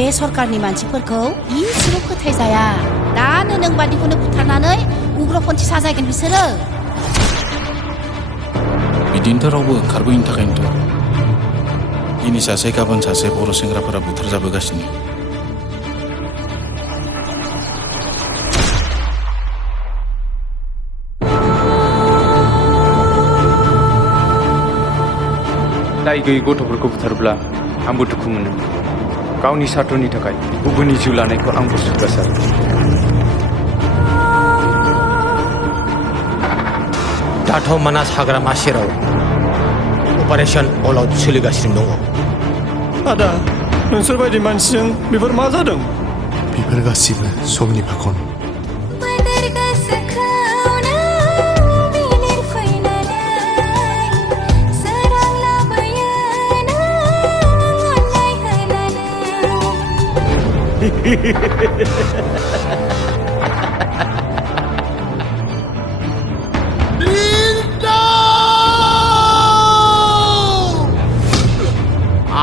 बे सरकारनि मानसिफोरखौ इसेबो फोथायजाया। दानो नों बादिखौनो बुथारनानै उग्रपन्थी साजायगोन बिसोरो। बिदिनोथ' रावबो ओंखारबोयिनि थाखायनोथ' दिनै सासे गाबोन सासे बर' सेंग्राफोरा बुथारजाबोगासिनो। दाय गैयै गथ'फोरखौ बुथारोब्ला आंबो दुखु मोनो। गावनि सार्थनि थाखाय गुबुननि जिउ लानायखौ आंबो सुखुसारो। दाथ' मानास हाग्रामा सेराव अपारेशन अल आउट सोलिगासिनो दङ। आदा, नोंसोर बायदि मानसिजों बेफोर मा जादों? बेफोर गासिबो समनि फाखन।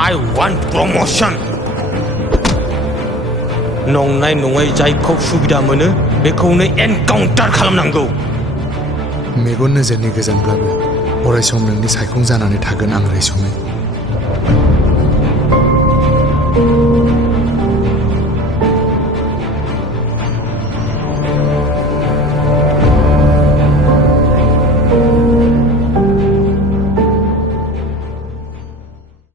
I want promotion. नंनाय नङै जायखौ सुबिदा मोनो बेखौनो एनकाउन्टार खालामनांगौ। मेगन नोजोरनि गोजानब्लाबो अरायसम नोंनि सायखं जानानै थागोन आं रैसुमै।